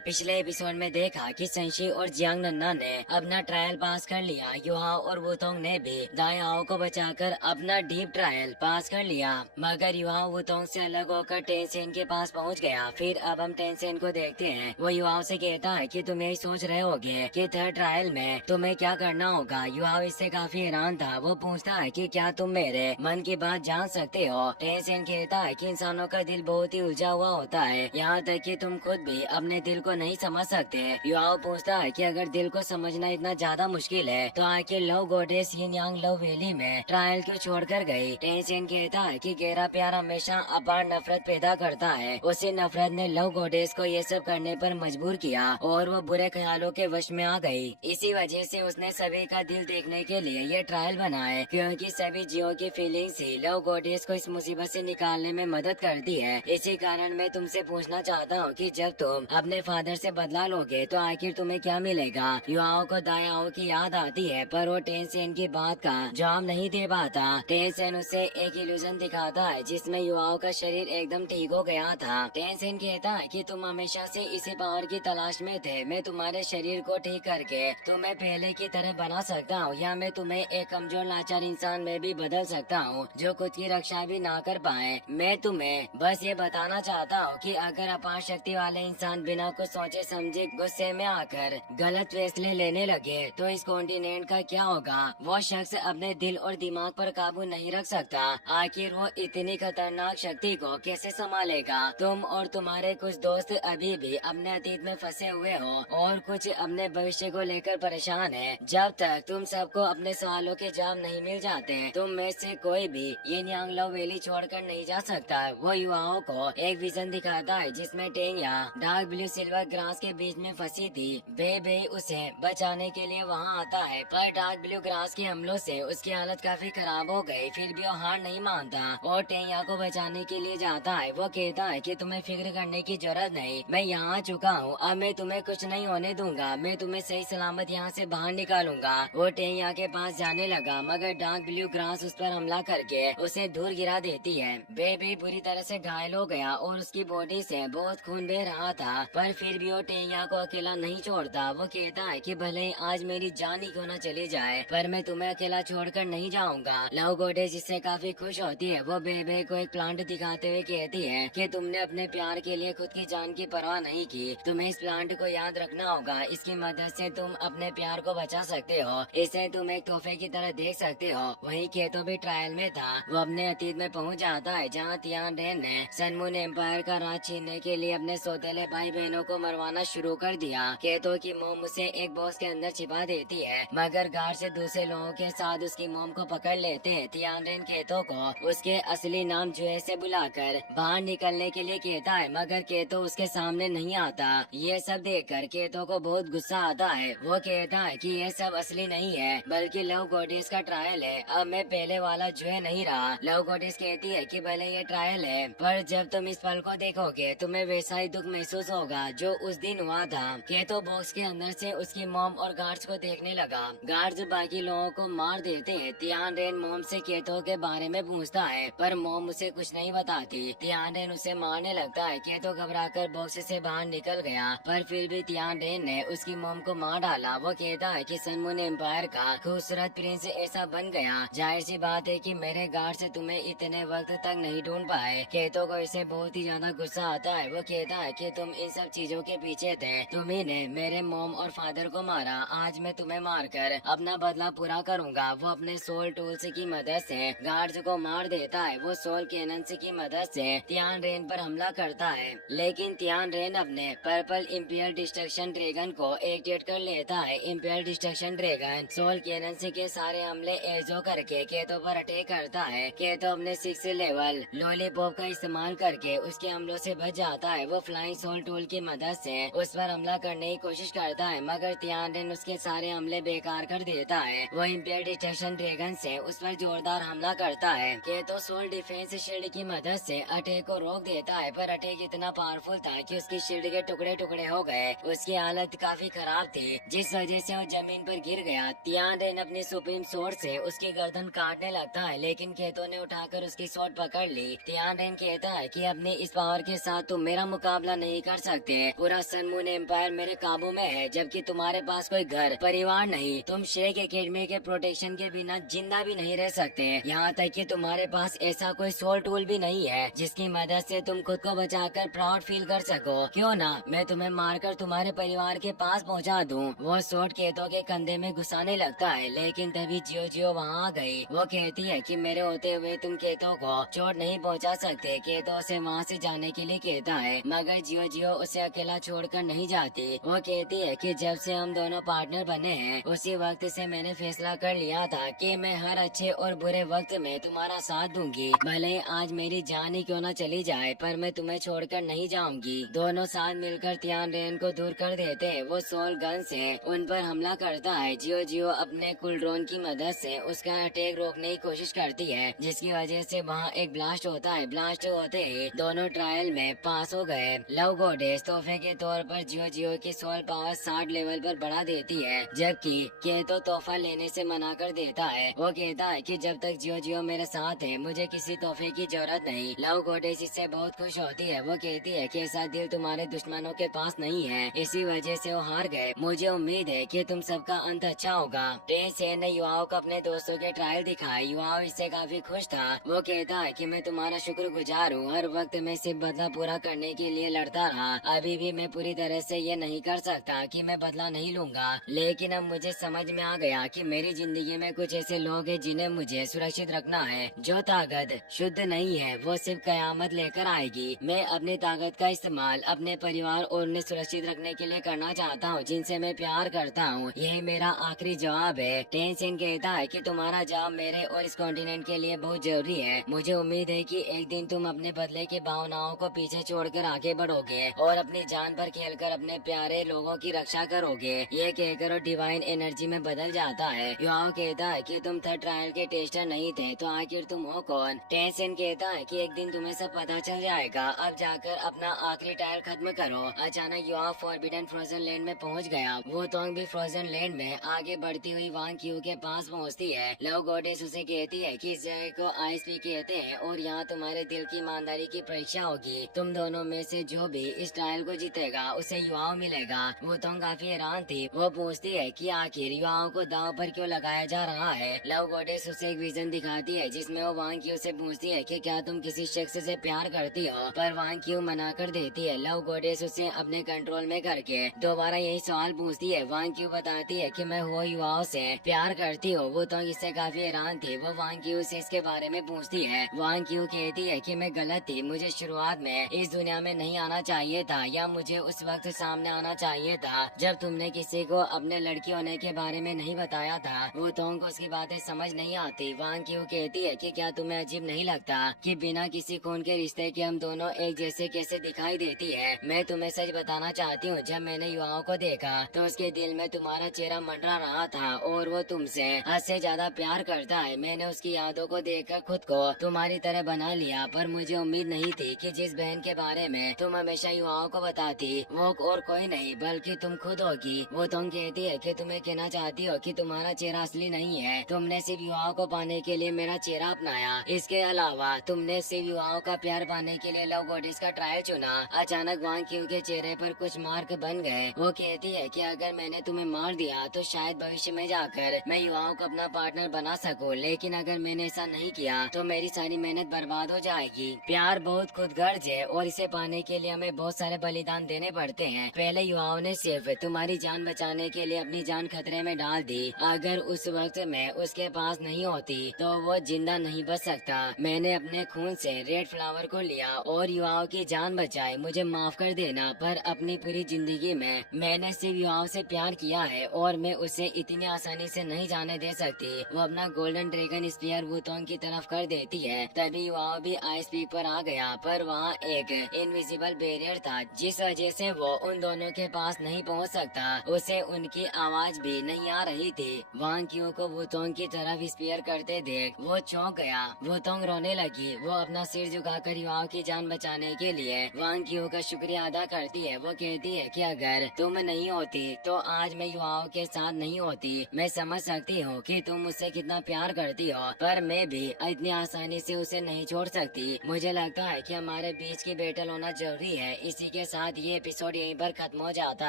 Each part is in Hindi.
पिछले एपिसोड में देखा कि संशी और जियांग नन्ना ने अपना ट्रायल पास कर लिया। युहाओ और वुतोंग ने भी दायाओ को बचाकर अपना डीप ट्रायल पास कर लिया, मगर युहाओ वुतोंग से अलग होकर टेंसेन के पास पहुंच गया। फिर अब हम टेंसेन को देखते हैं। वो युहाओ से कहता है कि तुम यही सोच रहे होगे कि थर्ड ट्रायल में तुम्हें क्या करना होगा। युहाओ इससे काफी हैरान था। वो पूछता है कि क्या तुम मेरे मन की बात जान सकते हो। टेंसेन कहता है कि इंसानों का दिल बहुत ही उलझा हुआ होता है, यहाँ तक कि तुम खुद भी अपने दिल को नहीं समझ सकते। युआओ पूछता है कि अगर दिल को समझना इतना ज्यादा मुश्किल है तो आखिर लव गॉडेस यिन यांग लव वैली में ट्रायल क्यों छोड़कर गई। टेंसेन कहता है कि गहरा प्यार हमेशा अपार नफरत पैदा करता है। उसी नफरत ने लव गॉडेस को ये सब करने पर मजबूर किया और वो बुरे ख्यालों के वश में आ गई। इसी वजह से उसने सभी का दिल देखने के लिए ये ट्रायल बनाए, क्योंकि सभी जीवों की फीलिंग्स ही लव गॉडेस को इस मुसीबत से निकालने में मदद करती है। इसी कारण मैं तुमसे पूछना चाहता हूँ कि जब तुम अपने फादर से बदला लोगे तो आखिर तुम्हें क्या मिलेगा। युआओ को दायाओ की याद आती है, पर वो टेंसेन की बात का जवाब नहीं दे पाता। टेंसेन उसे एक इल्यूजन दिखाता है जिसमें युआओ का शरीर एकदम ठीक हो गया था। टेंसेन कहता है कि तुम हमेशा से इसी पावर की तलाश में थे। मैं तुम्हारे शरीर को ठीक करके तुम्हें पहले की तरह बना सकता हूँ, या मैं तुम्हें एक कमजोर लाचार इंसान में भी बदल सकता हूँ जो खुद की रक्षा भी ना कर पाए। मैं तुम्हें बस ये बताना चाहता हूँ कि अगर अपार शक्ति वाले इंसान बिना कुछ सोचे समझे गुस्से में आकर गलत फैसले लेने लगे तो इस कॉन्टिनेंट का क्या होगा। वो शख्स अपने दिल और दिमाग पर काबू नहीं रख सकता। आखिर वो इतनी खतरनाक शक्ति को कैसे संभालेगा। तुम और तुम्हारे कुछ दोस्त अभी भी अपने अतीत में फंसे हुए हो और कुछ अपने भविष्य को लेकर परेशान है। जब तक तुम सबको अपने सवालों के जवाब नहीं मिल जाते तुम में से कोई भी यिन यांग लव वैली छोड़कर नहीं जा सकता। वो युवाओं को एक विजन दिखाता है जिसमें टेंया डार्क ब्लू सिल्वर ग्रास के बीच में फंसी थी। बे उसे बचाने के लिए वहाँ आता है, पर डार्क ब्लू ग्रास के हमलों से उसकी हालत काफी खराब हो गई। फिर भी वो हार नहीं मानता और टेंया को बचाने के लिए जाता है। वो कहता है कि तुम्हें फिक्र करने की जरूरत नहीं, मैं यहाँ आ चुका हूँ, अब मैं तुम्हें कुछ नहीं होने दूंगा, मैं तुम्हें सही सलामत यहाँ से बाहर निकालूंगा। वो टेंया के पास जाने लगा, मगर डार्क ब्लू ग्रास उस पर हमला करके उसे दूर गिरा देती है। बे बुरी तरह से घायल हो गया और उसकी बॉडी से बहुत खून बह रहा था, पर फिर भी वो टेंया को अकेला नहीं छोड़ता। वो कहता है कि भले ही आज मेरी जान ही क्यों न चली जाए, पर मैं तुम्हें अकेला छोड़कर नहीं जाऊंगा। लव गॉडेस इससे काफी खुश होती है। वो बे को एक प्लांट दिखाते हुए कहती है कि तुमने अपने प्यार के लिए खुद की जान की परवाह नहीं की। तुम्हें इस प्लांट को याद रखना होगा, इसकी मदद से तुम अपने प्यार को बचा सकते हो। इसे तुम एक तोहफे की तरह देख सकते हो। वही केतो भी ट्रायल में था। वो अपने अतीत में पहुंच जाता है जहाँ तियान रेन ने सनमून एम्पायर का राज छीनने के लिए अपने सौतेले भाई बहनों को मरवाना शुरू कर दिया। केतो की मोम उसे एक बॉक्स के अंदर छिपा देती है, मगर गार्ड से दूसरे लोगों के साथ उसकी मोम को पकड़ लेते हैं। तियान रेन केतो को उसके असली नाम जुए से बुलाकर बाहर निकलने के लिए कहता है, मगर केतो उसके सामने नहीं आता। ये सब देखकर केतो को बहुत गुस्सा आता है। वो कहता है कि ये सब असली नहीं है, बल्कि लव गॉडेस का ट्रायल है। अब मैं पहले वाला जुए नहीं रहा। लव गॉडेस कहती है कि भले ये ट्रायल है, पर जब तुम इस पल को देखोगे तुम्हें वैसा ही दुख महसूस होगा जो उस दिन हुआ था। केतो बॉक्स के अंदर से उसकी मॉम और गार्ड्स को देखने लगा। गार्ड्स बाकी लोगों को मार देते हैं। तियान रेन मॉम से केतो के बारे में पूछता है, पर मॉम उसे कुछ नहीं बताती। तियान रेन उसे मारने लगता है। केतो घबराकर बॉक्स से बाहर निकल गया, पर फिर भी तियान रेन ने उसकी मॉम को मार डाला। वो कहता है कि सनमून एम्पायर का खूबसूरत प्रिंस ऐसा बन गया, जाहिर सी बात है कि मेरे गार्ड से तुम्हें इतने वक्त तक नहीं ढूंढ पाए। केतो को इसे बहुत ही ज्यादा गुस्सा आता है। वो कहता है कि तुम इन सब चीजों के पीछे थे, तुम्ही ने मेरे मॉम और फादर को मारा, आज मैं तुम्हें मारकर अपना बदला पूरा करूंगा। वो अपने सोल टूल्स की मदद से गार्ड्स को मार देता है। वो सोल कैनन्स की मदद से तियान रेन पर हमला करता है, लेकिन तियान रेन अपने पर्पल इंपियर डिस्ट्रक्शन ड्रैगन को एक्टिवेट कर लेता है। इंपियर डिस्ट्रक्शन ड्रैगन सोल कैनन्स के सारे हमले एजो करके केतो पर अटैक करता है। केतो अपने 6 लेवल लॉलीपॉप का इस्तेमाल करके उसके हमलों से बच जाता है। वो फ्लाइंग सोल टूल की मदद से उस पर हमला करने की कोशिश करता है, मगर तियान रेन उसके सारे हमले बेकार कर देता है। वो इंपियर डिस्ट्रक्शन ड्रैगन से उस पर जोरदार हमला करता है। केतो सोल डिफेंस शील्ड की मदद से अटैक को रोक देता है, पर अटैक इतना पावरफुल था कि उसकी शील्ड के टुकड़े टुकड़े हो गए। उसकी हालत काफी खराब थी, जिस वजह से वो जमीन पर गिर गया। तियान रेन अपनी सुप्रीम सोर्ड से उसकी गर्दन काटने लगता है, लेकिन केतो ने उठाकर उसकी सोर्ड पकड़ ली। तियान रेन कहता है कि अपनी इस पावर के साथ तुम मेरा मुकाबला नहीं कर सकते। पूरा सन मून एम्पायर मेरे काबू में है, जबकि तुम्हारे पास कोई घर परिवार नहीं। तुम शेख एकेडमी के प्रोटेक्शन के बिना जिंदा भी नहीं रह सकते। यहाँ तक कि तुम्हारे पास ऐसा कोई सोल टूल भी नहीं है जिसकी मदद से तुम खुद को बचाकर प्राउड फील कर सको। क्यों ना मैं तुम्हें मारकर तुम्हारे परिवार के पास पहुँचा दूँ। वो सोट केतो के कंधे में घुसाने लगता है, लेकिन तभी जियो जियो वहाँ आ गई। वो कहती है कि मेरे होते हुए तुम केतो को चोट नहीं पहुँचा सकते। केतो उसे वहाँ से जाने के लिए कहता है, मगर जियो जियो उसे अकेला छोड़कर नहीं जाती। वो कहती है कि जब से हम दोनों पार्टनर बने हैं, उसी वक्त से मैंने फैसला कर लिया था कि मैं हर अच्छे और बुरे वक्त में तुम्हारा साथ दूंगी। भले आज मेरी जान ही क्यों न चली जाए, पर मैं तुम्हें छोड़कर नहीं जाऊंगी। दोनों साथ मिलकर तियान रेन को दूर कर देते हैं। वो सोल गन से उन पर हमला करता है। जियो जियो अपने कुलड्रोन की मदद से उसका अटैक रोकने की कोशिश करती है, जिसकी वजह से वहाँ एक ब्लास्ट होता है। ब्लास्ट होते ही दोनों ट्रायल में पास हो गए। लव गॉडेस तोहफे के तौर पर जियो जियो की सोल पावर 60 लेवल पर बढ़ा देती है, जबकि केतो तोहफा लेने से मना कर देता है। वो कहता है कि जब तक जियो जियो मेरे साथ है, मुझे किसी तोहफे की जरूरत नहीं। लव गॉडेस इससे बहुत खुश होती है। वो कहती है कि ऐसा दिल तुम्हारे दुश्मनों के पास नहीं है, इसी वजह से वो हार गए। मुझे उम्मीद है कि तुम सबका अंत अच्छा होगा। टेन सेन ने युवाओं को अपने दोस्तों के ट्रायल दिखाए। युवाओं इससे काफी खुश था। वो कहता है कि मैं तुम्हारा शुक्रगुजार हूँ। हर वक्त मैं सिर्फ बदला पूरा करने के लिए लड़ता रहा। अभी भी मैं पूरी तरह से ये नहीं कर सकता कि मैं बदला नहीं लूंगा, लेकिन अब मुझे समझ में आ गया कि मेरी जिंदगी में कुछ ऐसे लोग हैं जिन्हें मुझे सुरक्षित रखना है। जो ताकत शुद्ध नहीं है वो सिर्फ कयामत लेकर आएगी। मैं अपनी ताकत का इस्तेमाल अपने परिवार और उन्हें सुरक्षित रखने के लिए करना चाहता हूँ, जिनसे मैं प्यार करता हूँ। यही मेरा आखिरी जवाब है। टेंसिन कहता है कि तुम्हारा जवाब मेरे और इस कॉन्टिनेंट के लिए बहुत जरूरी है। मुझे उम्मीद है कि एक दिन तुम अपने बदले की भावनाओं को पीछे छोड़कर आगे बढ़ोगे और अपनी जान पर खेलकर अपने प्यारे लोगों की रक्षा करोगे। ये कहकर वो डिवाइन एनर्जी में बदल जाता है। युवाओं कहता है कि तुम थर्ड ट्रायल के टेस्टर नहीं थे, तो आखिर तुम हो कौन? टेंसिन कहता है कि एक दिन तुम्हें सब पता चल जाएगा। अब जाकर अपना आखिरी ट्रायल खत्म करो। अचानक युवा फॉरबिडन फ्रोजन लैंड में पहुंच गया। वो तोंग भी फ्रोजन लैंड में आगे बढ़ती हुई वांग क्यू के पास पहुंचती है। लव गॉडेस उसे कहती है कि इस जगह को आईएसपी कहते हैं और यहाँ तुम्हारे दिल की ईमानदारी की परीक्षा होगी। तुम दोनों में से जो भी इस ट्रायल को जीतेगा उसे युवाओं मिलेगा। वो तोंग काफी हैरान थी। वो पूछती है कि आखिर युवाओं को दांव पर क्यों लगाया जा रहा है। लव गॉडेस उसे एक विजन दिखाती है जिसमें वो वांग क्यू से पूछती है कि क्या तुम किसी शख्स से प्यार करती हो, पर वांग क्यू मना कर देती है। लव गॉडेस उसे अपने कंट्रोल में करके दोबारा यही सवाल पूछती है। वांग क्यू बताती है कि मैं वो युवाओं से प्यार करती हूँ। वो तो इससे काफी हैरान थी। वो वांग क्यू से इसके बारे में पूछती है। वांग क्यू कहती है कि मैं गलत थी। मुझे शुरुआत में इस दुनिया में नहीं आना चाहिए था, या मुझे उस वक्त सामने आना चाहिए था जब तुमने किसी को अपने लड़की होने के बारे में नहीं बताया था। वो तोंग को उसकी बातें समझ नहीं आती। वांग क्यू कहती है कि क्या तुम्हें अजीब नहीं लगता कि बिना किसी खून के रिश्ते के हम दोनों एक जैसे कैसे दिखाई देती है। मैं तुम्हें सच बताना चाहती हूँ, जब मैंने युवाओं को देखा तो उसके दिल में तुम्हारा चेहरा मंडरा रहा था और वो तुमसे हद से ज्यादा प्यार करता है। मैंने उसकी यादों को देखकर खुद को तुम्हारी तरह बना लिया, पर मुझे उम्मीद नहीं थी कि जिस बहन के बारे में तुम हमेशा युवाओं को बताती वो और कोई नहीं बल्कि तुम खुद होगी। वो तुम कहती है कि तुम्हें कहना चाहती हो कि तुम्हारा चेहरा असली नहीं है। तुमने सिर्फ युवाओं को पाने के लिए मेरा चेहरा अपनाया। इसके अलावा तुमने सिर्फ युवाओं का प्यार पाने के लिए लव गॉडेस का ट्रायल चुना। अचानक वांग क्यू के चेहरे पर कुछ मार्क बन गए। वो कहती है कि अगर मैंने तुम्हें मार दिया तो शायद भविष्य में जाकर मैं युवाओं को अपना पार्टनर बना सकूं, लेकिन अगर मैंने ऐसा नहीं किया तो मेरी सारी मेहनत बर्बाद हो जाएगी। प्यार बहुत खुदगर्ज है और इसे पाने के लिए हमें बहुत सारे बलिदान देने पड़ते हैं। पहले युवाओं ने सिर्फ तुम्हारी जान बचाने के लिए अपनी जान खतरे में डाल दी। अगर उस वक्त मैं उसके पास नहीं होती तो वो जिंदा नहीं बच सकता। मैंने अपने खून से रेड फ्लावर को लिया और युवाओं की जान बचाई। मुझे माफ कर देना, पर अपनी पूरी जिंदगी में मैंने सिर्फ युवाओं से प्यार किया है और मैं उसे इतनी आसानी से नहीं जाने दे सकती। वो अपना गोल्डन ड्रैगन स्पीयर वुतोंग की तरफ कर देती है। तभी युवाओं भी आइस पीक पर आ गया, पर वहाँ एक इनविजिबल बैरियर था जिस वजह से वो उन दोनों के पास नहीं पहुँच सकता। उसे उनकी आवाज भी नहीं आ रही थी। वांग क्यू को वुतोंग की तरफ स्पीयर करते देख वो चौंक गया। वुतोंग रोने लगी। वो अपना सिर झुकाकर युवाओं की जान बचाने के लिए वांग क्यू का शुक्रिया अदा करती है। वो कहती है कि अगर तुम नहीं होती तो आज मैं युवाओं के साथ नहीं होती। मैं समझ सकती हूँ कि तुम मुझसे कितना प्यार करती हो, पर मैं भी इतनी आसानी से उसे नहीं छोड़ सकती। मुझे लगता है कि हमारे बीच की बैटल होना जरूरी है। इसी के साथ साथ ये एपिसोड यहीं पर खत्म हो जाता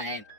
है।